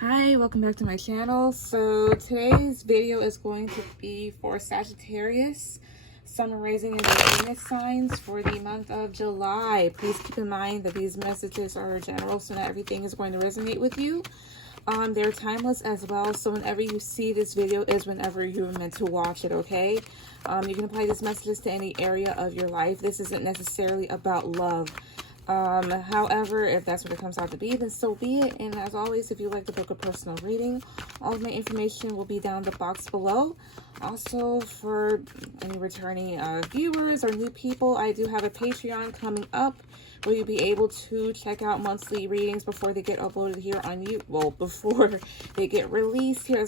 Hi, welcome back to my channel. So today's video is going to be for Sagittarius, Sun, Rising, and Venus signs for the month of July. Please keep in mind that these messages are general, so not everything is going to resonate with you. They're timeless as well, so whenever you see this video is whenever you're meant to watch it, okay? You can apply these messages to any area of your life. This isn't necessarily about love. However, if that's what it comes out to be, then so be it. And as always, if you'd like to book a personal reading, all of my information will be down the box below. Also, for any returning viewers or new people, I do have a Patreon coming up where you'll be able to check out monthly readings before they get uploaded here on YouTube. Well, before they get released here,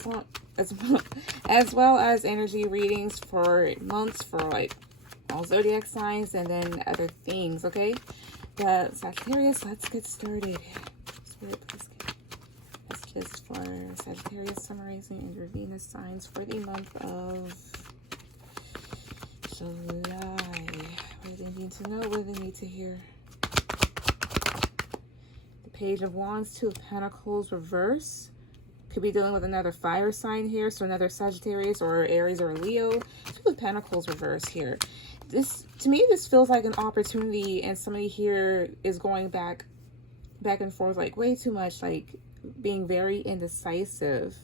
as well as energy readings for months for like all zodiac signs and then other things, okay? But Sagittarius, let's get started. Spirit, please get messages for Sagittarius, Sun, Rising, and your Venus signs for the month of July. What do they need to know? What do they need to hear? The Page of Wands, Two of Pentacles, reverse. Could be dealing with another fire sign here, so another Sagittarius or Aries or Leo. Two of Pentacles, reverse here. This, to me, this feels like an opportunity, and somebody here is going back and forth like way too much, like being very indecisive.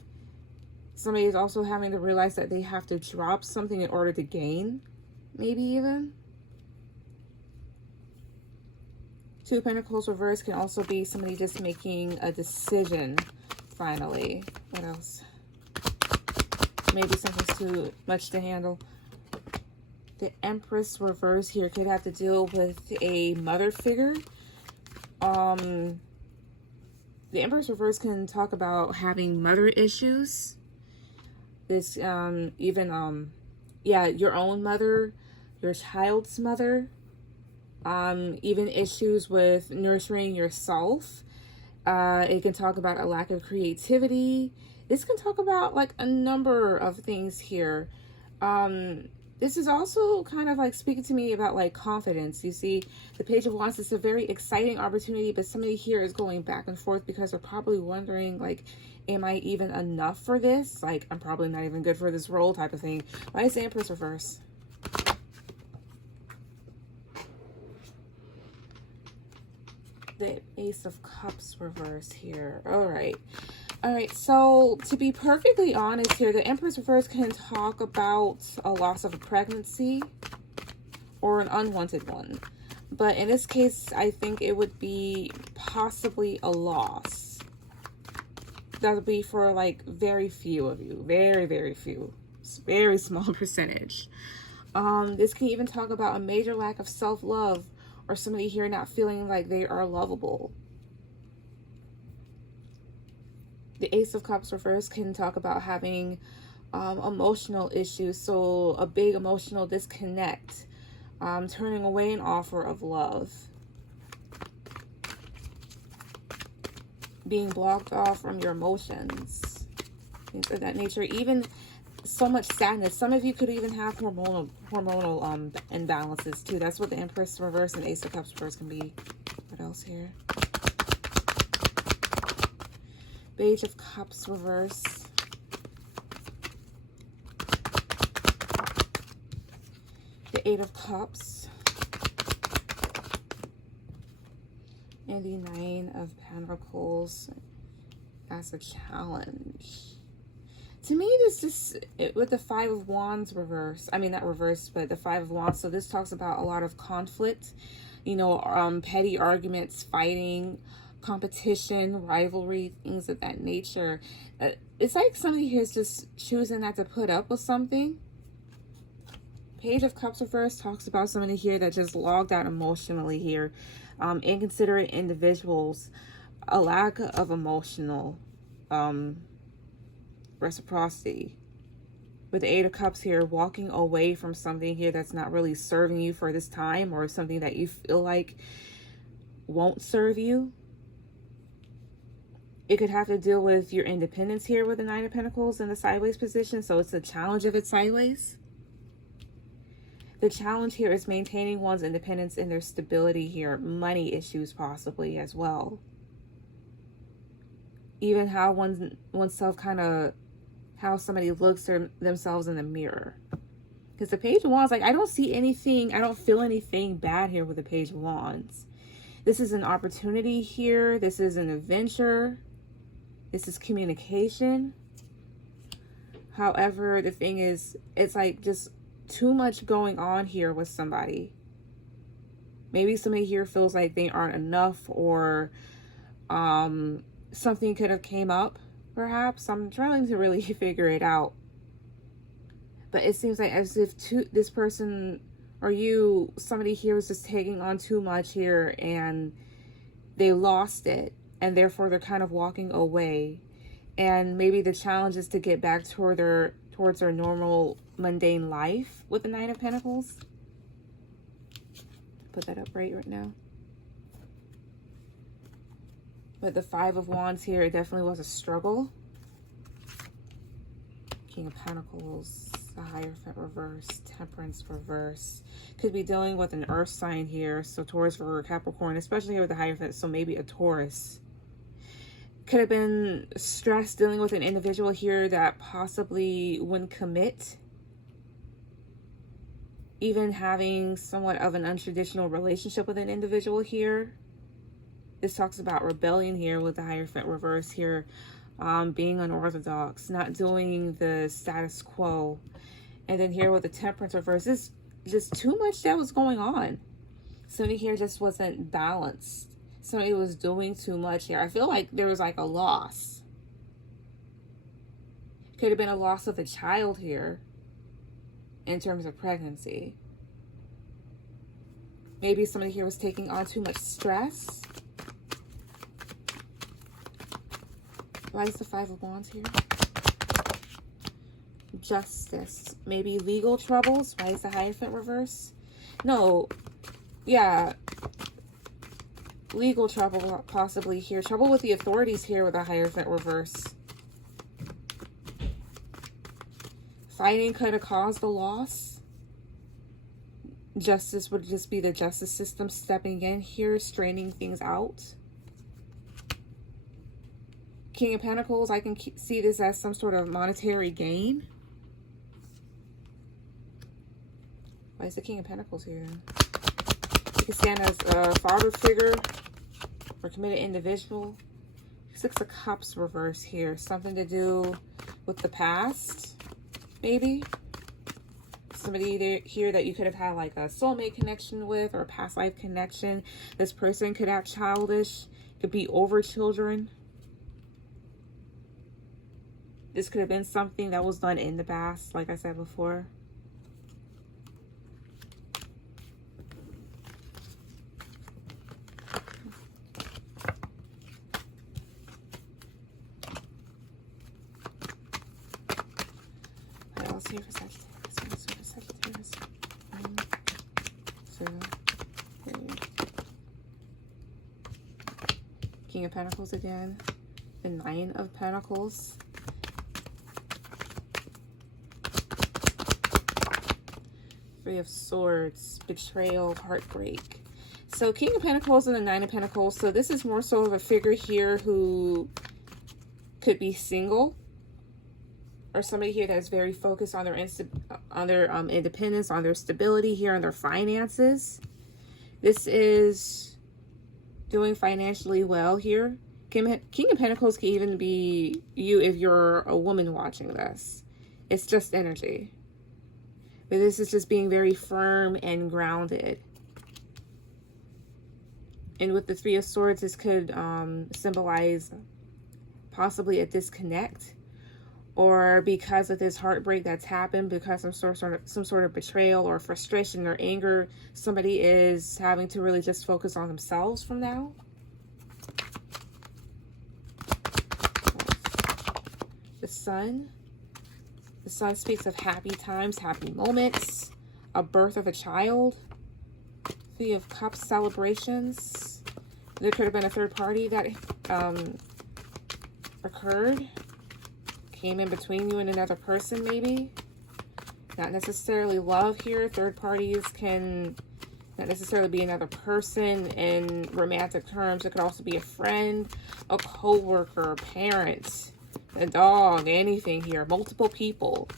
Somebody is also having to realize that they have to drop something in order to gain, maybe even. Two of Pentacles reverse can also be somebody just making a decision finally. What else? Maybe something's too much to handle. The Empress reverse here could have to deal with a mother figure. The Empress reverse can talk about having mother issues. This, yeah, your own mother, your child's mother. Even issues with nurturing yourself. It can talk about a lack of creativity. This can talk about like a number of things here. This is also kind of like speaking to me about like confidence. You see, the Page of Wands is a very exciting opportunity, but somebody here is going back and forth because they're probably wondering like, am I even enough for this? Like, I'm probably not even good for this role type of thing. Why is the Empress reverse? The Ace of Cups reverse here. All right, so to be perfectly honest here, the Empress reverse can talk about a loss of a pregnancy or an unwanted one, but in this case I think it would be possibly a loss. That would be for like very few of you, very few, very small percentage. This can even talk about a major lack of self-love, or somebody here not feeling like they are lovable. The Ace of Cups reverse can talk about having emotional issues, so a big emotional disconnect, turning away an offer of love, being blocked off from your emotions, things of that nature. Even so much sadness. Some of you could even have hormonal imbalances too. That's what the Empress reverse and Ace of Cups reverse can be. What else here? Page of Cups reverse. The Eight of Cups. And the Nine of Pentacles as a challenge. To me, this is with the Five of Wands reverse. I mean, not reverse, but the Five of Wands. So this talks about a lot of conflict, you know, petty arguments, fighting, competition, rivalry, things of that nature. It's like somebody here is just choosing not to put up with something. Page of Cups reverse talks about somebody here that just logged out emotionally here. Inconsiderate individuals, a lack of emotional reciprocity. With the Eight of Cups here, walking away from something here that's not really serving you for this time, or something that you feel like won't serve you. It could have to deal with your independence here with the Nine of Pentacles in the sideways position, so it's a challenge if it's sideways. The challenge here is maintaining one's independence and their stability here. Money issues possibly as well. even how oneself kind of, how somebody looks at themselves in the mirror. Because the Page of Wands, like, I don't see anything, I don't feel anything bad here with the Page of Wands. This is an opportunity here. This is an adventure. This is communication. However, the thing is, it's like just too much going on here with somebody. Maybe somebody here feels like they aren't enough, or something could have came up, perhaps. I'm trying to really figure it out. But it seems like as if this person or somebody here was just taking on too much here, and they lost it, and therefore they're kind of walking away. And maybe the challenge is to get back towards their normal mundane life with the Nine of Pentacles. Put that up right now. But the Five of Wands here, it definitely was a struggle. King of Pentacles, the Hierophant reverse, Temperance reverse. Could be dealing with an earth sign here. So Taurus, Virgo, Capricorn, especially here with the Hierophant. So maybe a Taurus. Could have been stress dealing with an individual here that possibly wouldn't commit. Even having somewhat of an untraditional relationship with an individual here. This talks about rebellion here with the Hierophant reverse here. Being unorthodox, not doing the status quo. And then here with the Temperance reverse, this just too much that was going on. Somebody here just wasn't balanced. Somebody was doing too much here. I feel like there was like a loss. Could have been a loss of a child here in terms of pregnancy. Maybe somebody here was taking on too much stress. Why is the Five of Wands here? Justice. Maybe legal troubles. Why is the Hierophant reverse? No. Yeah. Legal trouble possibly here. Trouble with the authorities here with the Hierophant reverse. Fighting could have caused a loss. Justice would just be the justice system stepping in here, straining things out. King of Pentacles, I can see this as some sort of monetary gain. Why is the King of Pentacles here? You can stand as a father figure or committed individual. Six of Cups reverse here. Something to do with the past, maybe. Somebody here that you could have had like a soulmate connection with, or a past life connection. This person could act childish. Could be over children. This could have been something that was done in the past, like I said before. What else here for Sagittarius? King of Pentacles again. The Nine of Pentacles. Three of Swords, betrayal, heartbreak. So King of Pentacles and the Nine of Pentacles. So this is more so of a figure here who could be single, or somebody here that's very focused on their independence, on their stability here, on their finances. This is doing financially well here. King of Pentacles can even be you if you're a woman watching this. It's just energy. But this is just being very firm and grounded. And with the Three of Swords, this could symbolize possibly a disconnect, or because of this heartbreak that's happened, because of some sort of betrayal or frustration or anger, somebody is having to really just focus on themselves from now. The Sun. The Sun speaks of happy times, happy moments, a birth of a child. Three of Cups, celebrations. There could have been a third party that occurred. Came in between you and another person, maybe. Not necessarily love here. Third parties can Not necessarily be another person in romantic terms. It could also be a friend, a co-worker, a parent, a dog, anything here. Multiple people.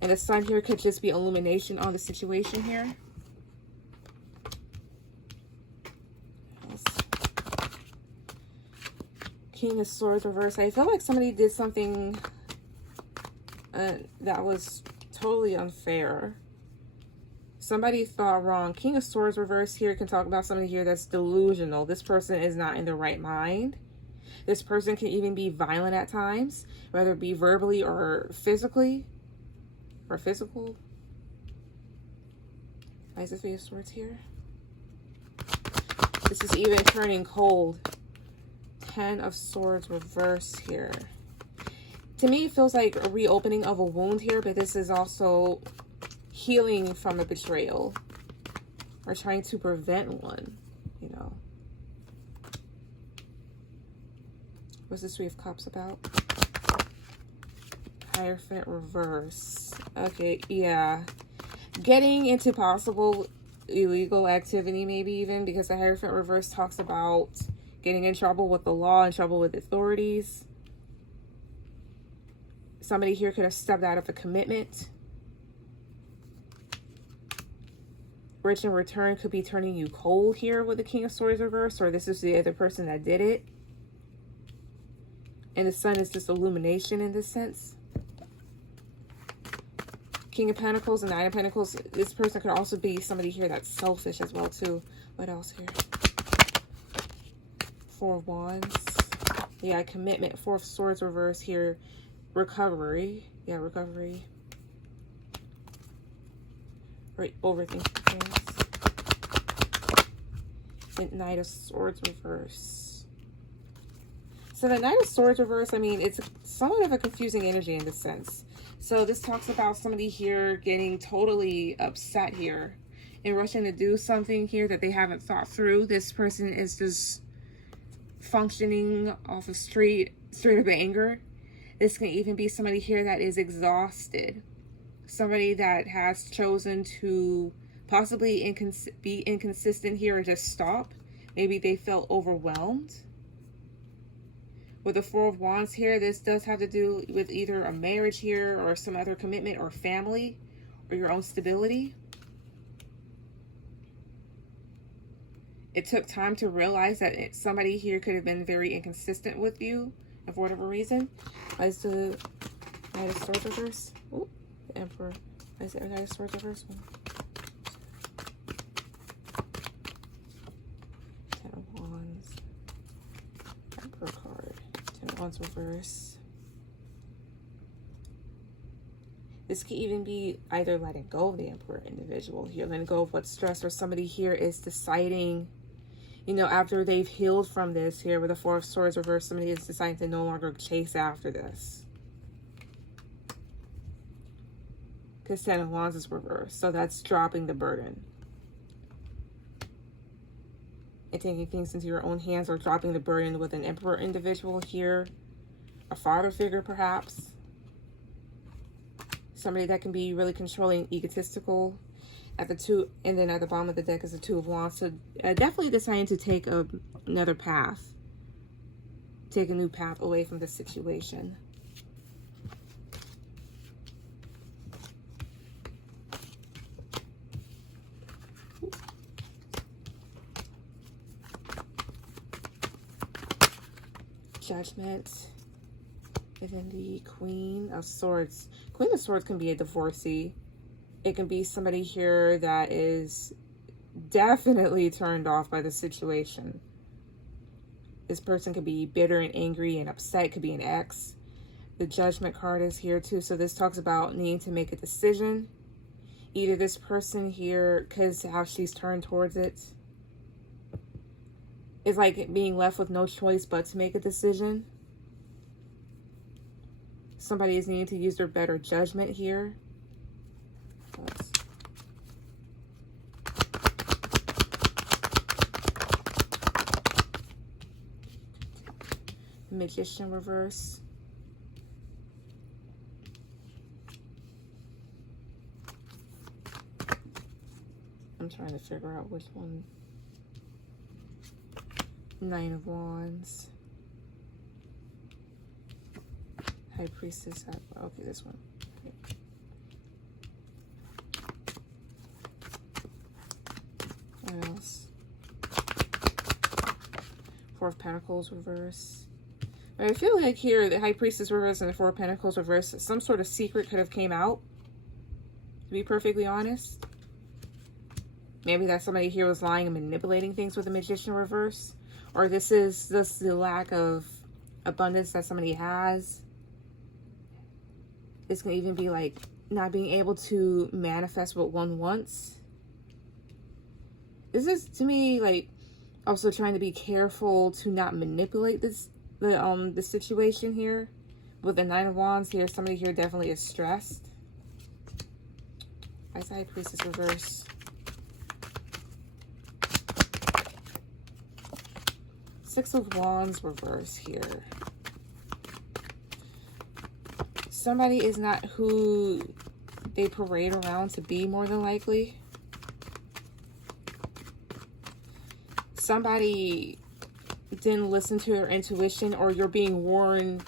And the sun here could just be illumination on the situation here. King of Swords reverse. I feel like somebody did something that was totally unfair. Somebody thought wrong. King of Swords reverse here can talk about somebody here that's delusional. This person is not in the right mind. This person can even be violent at times, whether it be verbally or physically. Or physical. Why is the Three of Swords here? This is even turning cold. 10 of Swords reverse here. To me, it feels like a reopening of a wound here, but this is also healing from a betrayal. Or trying to prevent one, you know. What's this Three of Cups about? Hierophant reverse. Okay, yeah. Getting into possible illegal activity, maybe even, because the Hierophant reverse talks about getting in trouble with the law, in trouble with authorities. Somebody here could have stepped out of a commitment. Rich in return could be turning you cold here with the King of Swords reverse, or this is the other person that did it. And the sun is just illumination in this sense. King of Pentacles and Nine of Pentacles. This person could also be somebody here that's selfish as well too. What else here? Four of Wands. Yeah, commitment. Four of Swords reverse here. Recovery. Yeah, recovery. Right, overthinking things. And Knight of Swords reverse. So the Knight of Swords reverse, I mean, it's somewhat of a confusing energy in this sense. So this talks about somebody here getting totally upset here and rushing to do something here that they haven't thought through. This person is just functioning off of straight up anger. This can even be somebody here that is exhausted. Somebody that has chosen to possibly be inconsistent here and just stop. Maybe they felt overwhelmed. With the Four of Wands here, this does have to do with either a marriage here or some other commitment or family or your own stability. It took time to realize that somebody here could have been very inconsistent with you and for whatever reason. Why is the Knight of Swords reverse? Ooh, the Emperor. Why is the Knight of Swords reverse? Ten of Wands. Emperor card. Ten of Wands reverse. This could even be either letting go of the Emperor individual here, letting go of what's stressed, or somebody here is deciding, you know, after they've healed from this here with the Four of Swords reverse, somebody is deciding to no longer chase after this. Because Ten of Wands is reversed, so that's dropping the burden. And taking things into your own hands, or dropping the burden with an Emperor individual here. A father figure, perhaps. Somebody that can be really controlling, egotistical. At the two, and then at the bottom of the deck is the Two of Wands. So definitely deciding to take another path. Take a new path away from the situation. Judgment. And then the Queen of Swords. Queen of Swords can be a divorcee. It can be somebody here that is definitely turned off by the situation. This person could be bitter and angry and upset. Could be an ex. The Judgment card is here too. So this talks about needing to make a decision. Either this person here, because how she's turned towards it, is like being left with no choice but to make a decision. Somebody is needing to use their better judgment here. Magician reverse. I'm trying to figure out which one. Nine of Wands. High Priestess. Okay, this one. Okay. What else? Four of Pentacles reverse. I feel like here, the High Priestess reverse and the Four of Pentacles reverse, some sort of secret could have came out, to be perfectly honest. Maybe that somebody here was lying and manipulating things with the Magician reverse. Or this is just the lack of abundance that somebody has. This can even be like not being able to manifest what one wants. This is, to me, like also trying to be careful to not manipulate the situation here. With the Nine of Wands here, somebody here definitely is stressed. Why is High Priestess reverse? Six of Wands reverse here. Somebody is not who they parade around to be, more than likely. Somebody didn't listen to your intuition, or you're being warned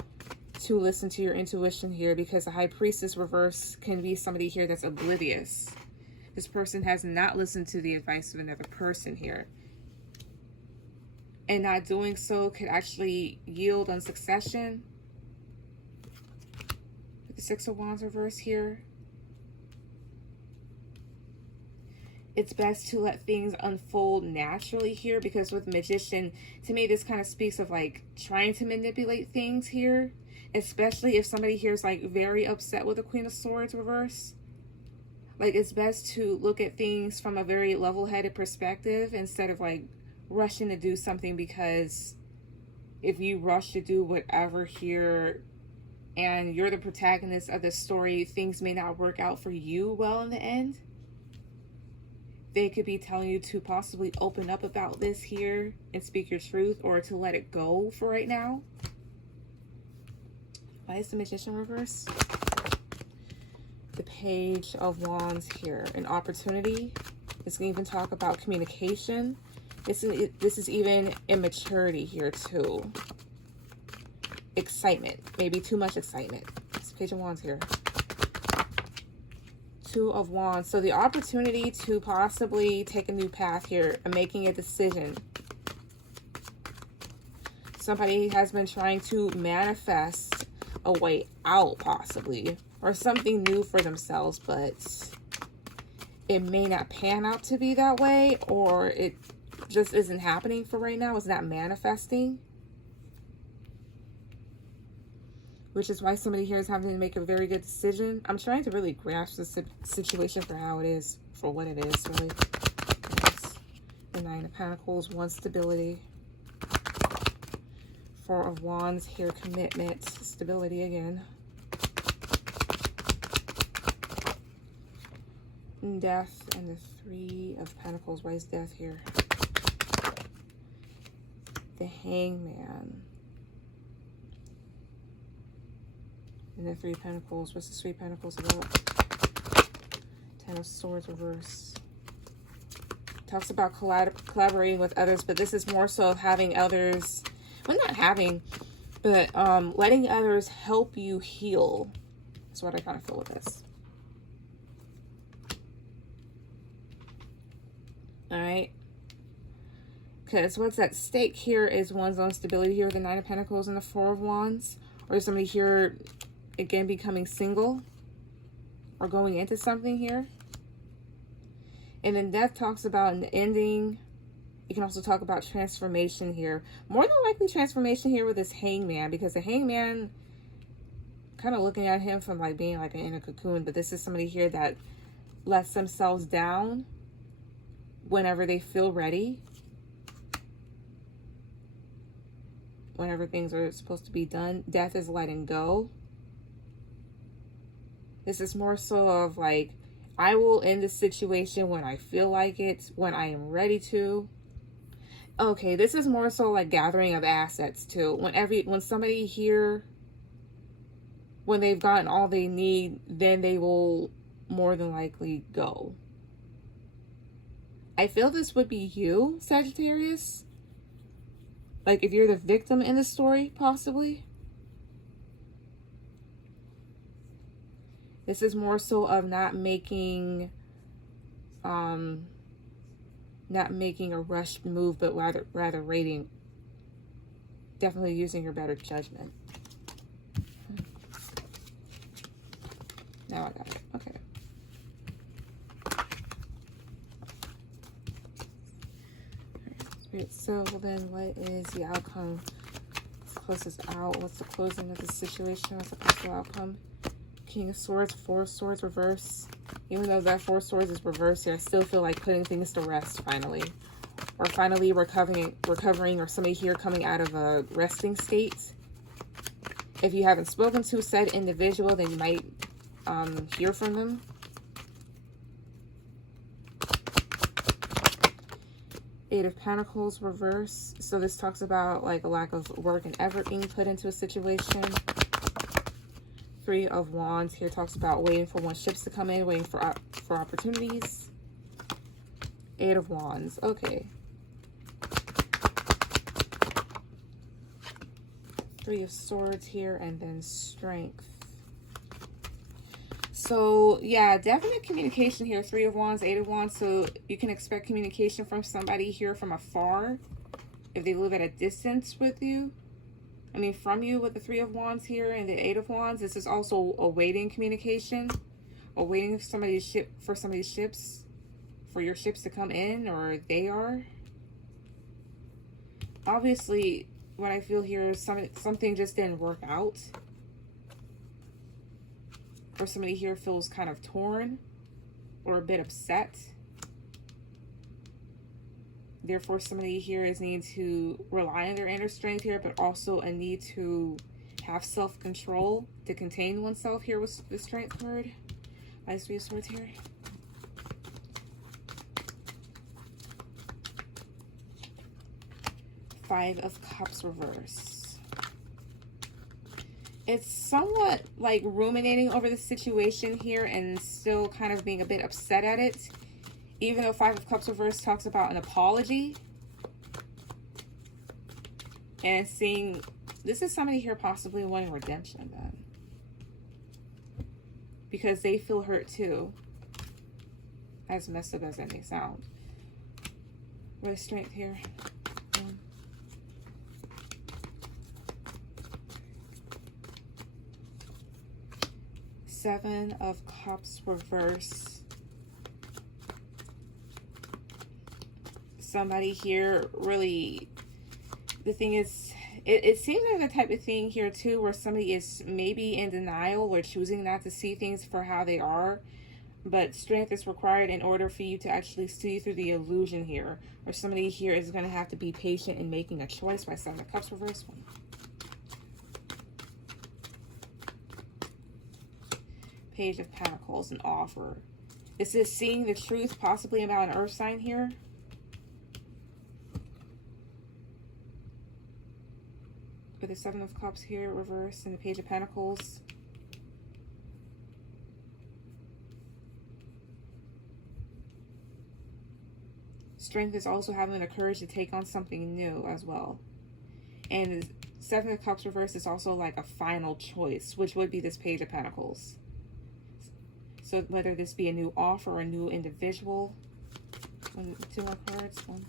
to listen to your intuition here, because the High Priestess reverse can be somebody here that's oblivious. This person has not listened to the advice of another person here. And not doing so could actually yield on succession. With the Six of Wands reverse here. It's best to let things unfold naturally here, because with Magician, to me, this kind of speaks of like trying to manipulate things here, especially if somebody here is like very upset with the Queen of Swords reverse. Like, it's best to look at things from a very level-headed perspective instead of like rushing to do something, because if you rush to do whatever here and you're the protagonist of the story, things may not work out for you well in the end. They could be telling you to possibly open up about this here and speak your truth, or to let it go for right now. Why is the Magician reverse? The Page of Wands here. An opportunity. This can even talk about communication. This is even immaturity here too. Excitement. Maybe too much excitement. It's Page of Wands here. Two of Wands. So the opportunity to possibly take a new path here and making a decision. Somebody has been trying to manifest a way out possibly, or something new for themselves, but it may not pan out to be that way, or it just isn't happening for right now. It's not manifesting. Which is why somebody here is having to make a very good decision. I'm trying to really grasp the situation for how it is, for what it is, really. Yes. The Nine of Pentacles, one, stability. Four of Wands here, commitment, stability again. Death, and the Three of Pentacles. Why is Death here? The Hangman. And the Three of Pentacles. What's the Three of Pentacles about? Ten of Swords reverse. Talks about collaborating with others, but this is more so of having others, well, not having, but letting others help you heal. That's what I kind of feel with this. All right. Because what's at stake here is one's own stability here with the Nine of Pentacles and the Four of Wands. Or somebody here, again, becoming single or going into something here. And then Death talks about an ending. You can also talk about transformation here. More than likely transformation here with this Hangman, because the Hangman, kind of looking at him from like being like in a cocoon, but this is somebody here that lets themselves down whenever they feel ready. Whenever things are supposed to be done. Death is letting go. This is more so of like, I will end the situation when I feel like it, when I am ready to. Okay, this is more so like gathering of assets too. When somebody here, when they've gotten all they need, then they will more than likely go. I feel this would be you, Sagittarius. Like if you're the victim in the story, possibly. This is more so of not making a rushed move, but rather rating, definitely using your better judgment. Now I got it. Okay. Right, so then what is the outcome? Let's close this out. What's the closing of the situation? What's the possible outcome? King of Swords, Four of Swords reverse. Even though that Four of Swords is reversed here, I still feel like putting things to rest finally. Or finally recovering, or somebody here coming out of a resting state. If you haven't spoken to said individual, then you might hear from them. Eight of Pentacles reverse. So this talks about like a lack of work and effort being put into a situation. Three of Wands here talks about waiting for more ships to come in, waiting for opportunities. Eight of Wands. Okay. Three of Swords here, and then Strength. So yeah, definite communication here. Three of Wands, Eight of Wands. So you can expect communication from somebody here from afar if they live at a distance with you. I mean, from you with the Three of Wands here and the Eight of Wands. This is also awaiting communication, awaiting for somebody's ships, for your ships to come in, or they are. Obviously, what I feel here is something just didn't work out. Or somebody here feels kind of torn or a bit upset. Therefore, somebody here is needing to rely on their inner strength here, but also a need to have self-control to contain oneself here with the Strength word. By Three of Swords here. Five of Cups reverse. It's somewhat like ruminating over the situation here and still kind of being a bit upset at it. Even though Five of Cups reverse talks about an apology. And seeing, this is somebody here possibly wanting redemption then. Because they feel hurt too. As messed up as that may sound. What is Strength here? Seven of Cups reverse. Somebody here really, the thing is, it seems like the type of thing here too where somebody is maybe in denial or choosing not to see things for how they are, but strength is required in order for you to actually see through the illusion here, or somebody here is going to have to be patient in making a choice. By Seven of Cups reverse. One. Page of Pentacles, an offer. This is seeing the truth possibly about an earth sign here. With the Seven of Cups here reversed and the Page of Pentacles. Strength is also having the courage to take on something new as well. And the Seven of Cups reversed is also like a final choice, which would be this Page of Pentacles. So whether this be a new offer or a new individual. Two more cards. One.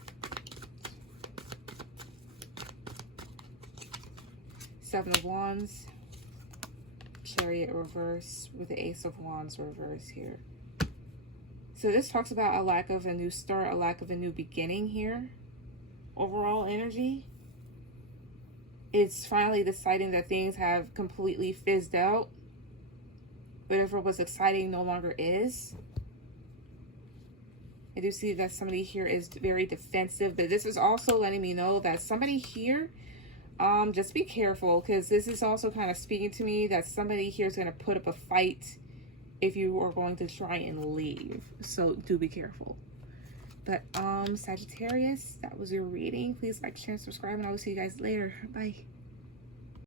Seven of Wands. Chariot reverse with the Ace of Wands reverse here. So this talks about a lack of a new start, a lack of a new beginning here. Overall energy. It's finally deciding that things have completely fizzed out. Whatever was exciting no longer is. I do see that somebody here is very defensive, but this is also letting me know that somebody here, just be careful, because this is also kind of speaking to me that somebody here is going to put up a fight if you are going to try and leave. So do be careful. But Sagittarius, that was your reading. Please like, share, and subscribe, and I will see you guys later. Bye.